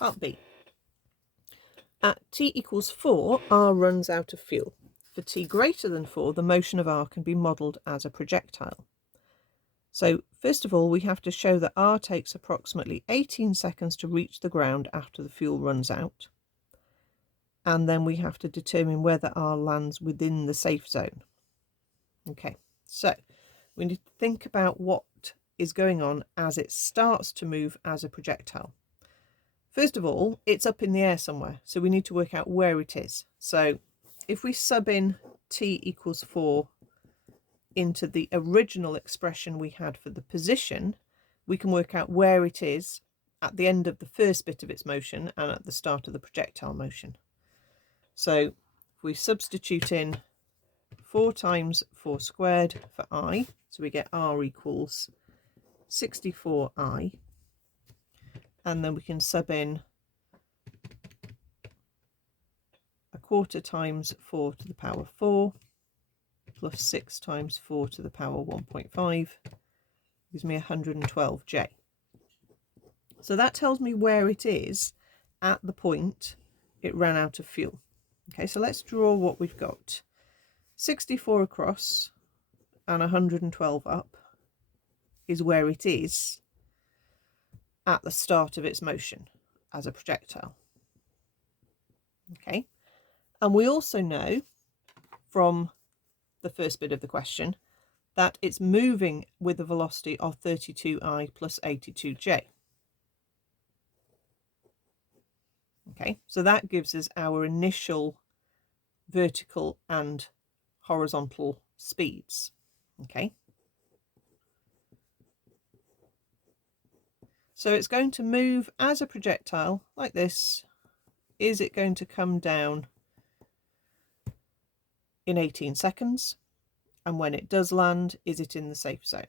Part B. At t equals 4, R runs out of fuel. For t greater than 4, the motion of R can be modelled as a projectile. So first of all, we have to show that R takes approximately 18 seconds to reach the ground after the fuel runs out. And then we have to determine whether R lands within the safe zone. Okay, so we need to think about what is going on as it starts to move as a projectile. First of all, it's up in the air somewhere, so we need to work out where it is. So if we sub in t equals 4 into the original expression we had for the position, we can work out where it is at the end of the first bit of its motion and at the start of the projectile motion. So if we substitute in 4 times 4 squared for I, so we get R equals 64I, and then we can sub in 1/4 times 4 to the power 4 plus 6 times 4 to the power 1.5 gives me 112J. So that tells me where it is at the point it ran out of fuel. Okay, so let's draw what we've got. 64 across and 112 up is where it is at the start of its motion as a projectile. Okay, and we also know from the first bit of the question that it's moving with a velocity of 32I plus 82J. Okay, so that gives us our initial vertical and horizontal speeds. Okay, so it's going to move as a projectile like this. Is it going to come down in 18 seconds? And when it does land, is it in the safe zone?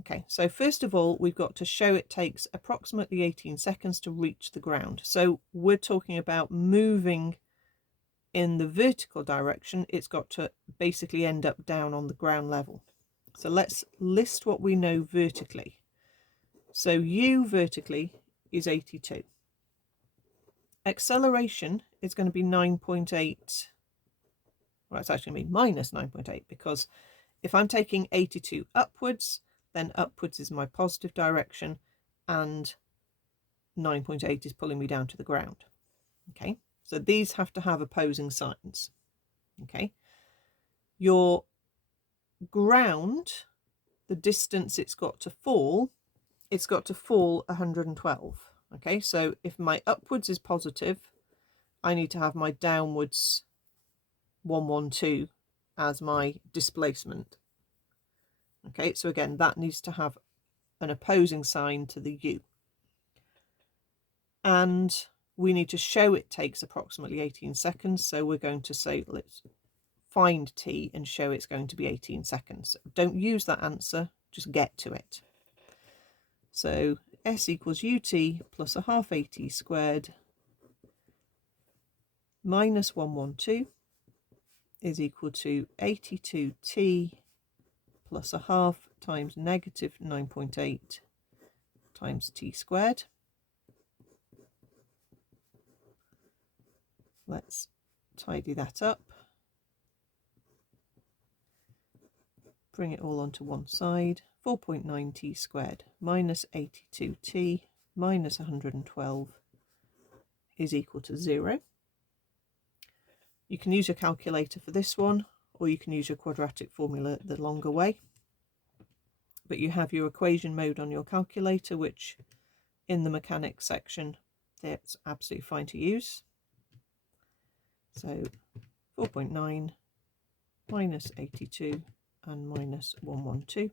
Okay, so first of all, we've got to show it takes approximately 18 seconds to reach the ground. So we're talking about moving in the vertical direction. It's got to basically end up down on the ground level. So let's list what we know vertically. So U vertically is 82. Acceleration is going to be 9.8. Well, it's actually going to be minus 9.8, because if I'm taking 82 upwards, then upwards is my positive direction and 9.8 is pulling me down to the ground. Okay, so these have to have opposing signs. Okay, your ground, the distance it's got to fall 112. Okay, so if my upwards is positive, I need to have my downwards 112 as my displacement. Okay, so again, that needs to have an opposing sign to the U. And we need to show it takes approximately 18 seconds. So we're going to say, let's find T and show it's going to be 18 seconds. Don't use that answer, just get to it. So S equals UT plus 1/2 AT squared minus 112 is equal to 82T plus 1/2 times negative 9.8 times T squared. Let's tidy that up. Bring it all onto one side. 4.9 T squared minus 82T minus 112 is equal to 0. You can use your calculator for this one, or you can use your quadratic formula the longer way. But you have your equation mode on your calculator, which in the mechanics section, that's absolutely fine to use. So 4.9 minus 82 and minus 112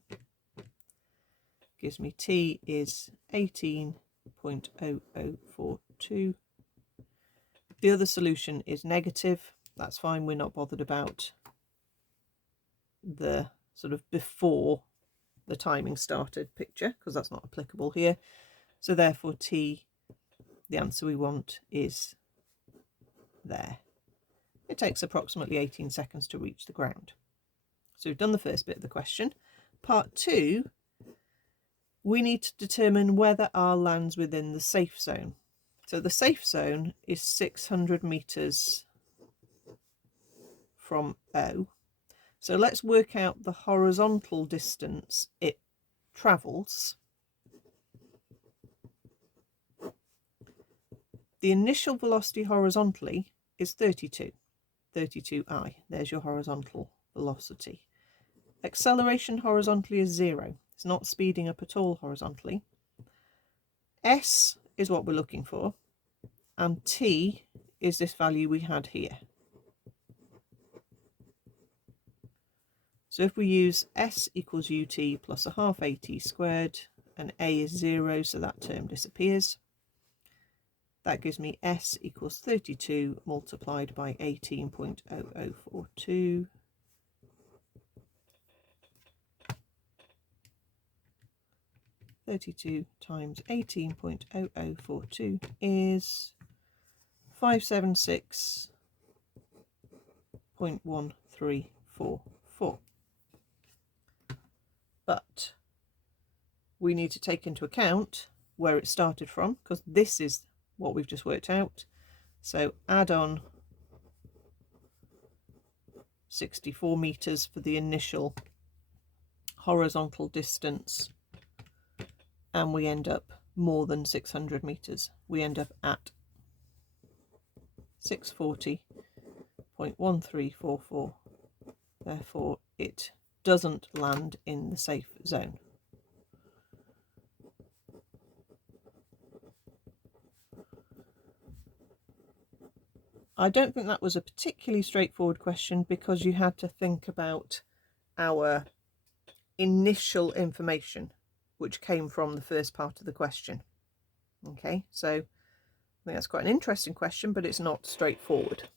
gives me T is 18.0042. The other solution is negative. That's fine. We're not bothered about the sort of before the timing started picture, because that's not applicable here. So therefore T, the answer we want, is there. It takes approximately 18 seconds to reach the ground. So we've done the first bit of the question. Part 2, we need to determine whether R lands within the safe zone. So the safe zone is 600 meters from O. So let's work out the horizontal distance it travels. The initial velocity horizontally is 32i. There's your horizontal velocity. Acceleration horizontally is 0. It's not speeding up at all horizontally. S is what we're looking for, and t is this value we had here. So if we use s equals ut plus a half at squared, and a is 0, so that term disappears, that gives me s equals 32 multiplied by 18.0042. 32 times 18.0042 is 576.1344. But we need to take into account where it started from, because this is what we've just worked out. So add on 64 meters for the initial horizontal distance, and we end up more than 600 meters. We end up at 640.1344. Therefore, it doesn't land in the safe zone. I don't think that was a particularly straightforward question, because you had to think about our initial information, which came from the first part of the question. Okay, so I think that's quite an interesting question, but it's not straightforward.